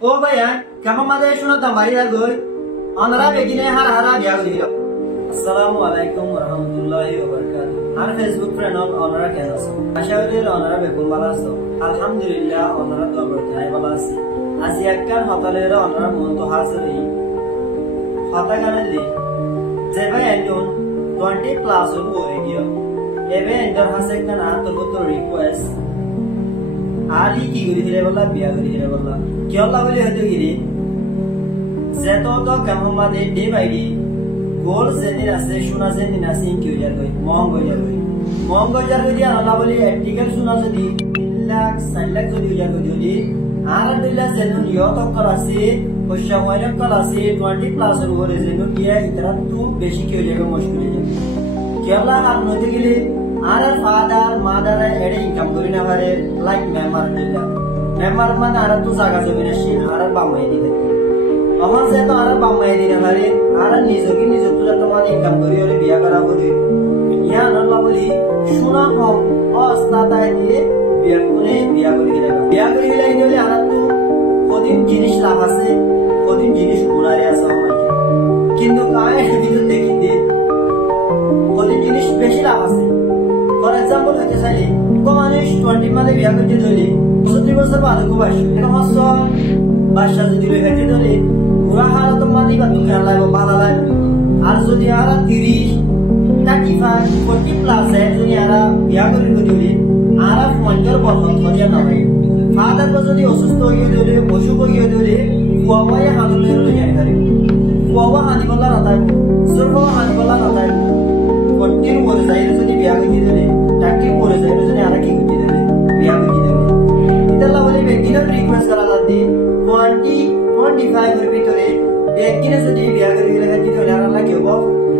ও ভাইয়া কেমন মাঝে শুনো তো মারিয়া গই অনরা বেগিনে হার হারা বিয়া করি আসসালামু আলাইকুম ওয়া রাহমাতুল্লাহি ওয়া বারাকাতুহু আর ফেসবুক ফ্রেন্ড অনরা কেন আছো আশা করি অনরা বেগুন ভালো আছো আলহামদুলিল্লাহ অনরা তো বড়াই ভালো আছি আজি একখান হতালের অনরা মন তো হাসরি হতা গানে দি যে ভাই একজন 20 প্লাস হয়ে গিয়ে এবে এন্ডার হাসে না তো রিকোয়েস্ট আলি কি করি হিরে বলা বিয়া করি হিরে বলা কি হল্লা বলি হয়তো গিরি যেত তো কেমন মাদে ডে বাইডি গোল যেদিন আছে শোনা যেদিন আছে ইনকি হইয়া গই মহঙ্গ হইয়া গই দিয়া হল্লা বলি আর্টিকেল শোনা যদি 3 লাখ 4 লাখ যদি হইয়া গই যদি আর দিল্লা যেন ইয়ত কর আছে পয়সা ময়না কর আছে 20 প্লাস এর উপরে যেন দিয়া ইতরা টু বেশি কি হইয়া গই মুশকিল হইয়া কি হল্লা আর নতে গেলে আর ফাদার মাদার এডে ইনকাম করি না পারে লাইক মেম্বার দিলা মেম্বার মানে আর তো জায়গা জমিনে শিন আর বামাই দিতে আমার যে তো আর বামাই দিনা পারে আর নিজকে নিজ তো তোমার ইনকাম করি হলে বিয়া করা বলি ইয়া নল্লা বলি শোনা কম অস্তাদায় দিয়ে বিয়া করি লাই দিলে আর তো কদিন জিনিস লাভ আছে কদিন জিনিস ঘুরারে আছে আমার কিন্তু কায় ভিতর দেখি দিন কদিন জিনিস বেশি লাভ আছে ফর এক্সাম্পল হতে চাইলে মানুষ 20 মালে বিয়া করতে ধরলে 70 বছর বাদ খুব আসে সমস্যা বাসা যদি রেখে ধরে ঘোরা হারা তো মানি বা দুঃখের লাগবে ভালো লাগবে আর যদি আর 30 35 40 প্লাস যদি আর বিয়া করে ধরলে আর মঞ্জর বন্ধন করিয়া না হয় ফাদার যদি অসুস্থ হয়ে ধরে অসুখ হয়ে ধরে বাবাই হাতলে লইয়া ধরে বাবা হানি বলা না তাই সব হানি বলা না তাই কঠিন বলে যাই যদি বিয়া করে ধরে টাকি পড়ে যায় যদি আর কি করতে দেবে বিয়া করতে দেবে ইতালা বলে ব্যক্তিগত রিকোয়েস্ট করা লাগবে 25 এর ভিতরে ব্যক্তিরা যদি বিয়া করে দিলে কি তো আর লাগে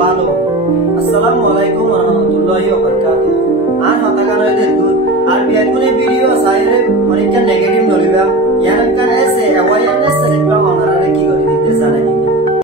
ভালো আসসালামু আলাইকুম ওয়া রাহমাতুল্লাহি ওয়া বারাকাতুহু আর হতা গানের দুধ আর বিয়ার কোনে ভিডিও সাইরে অনেকটা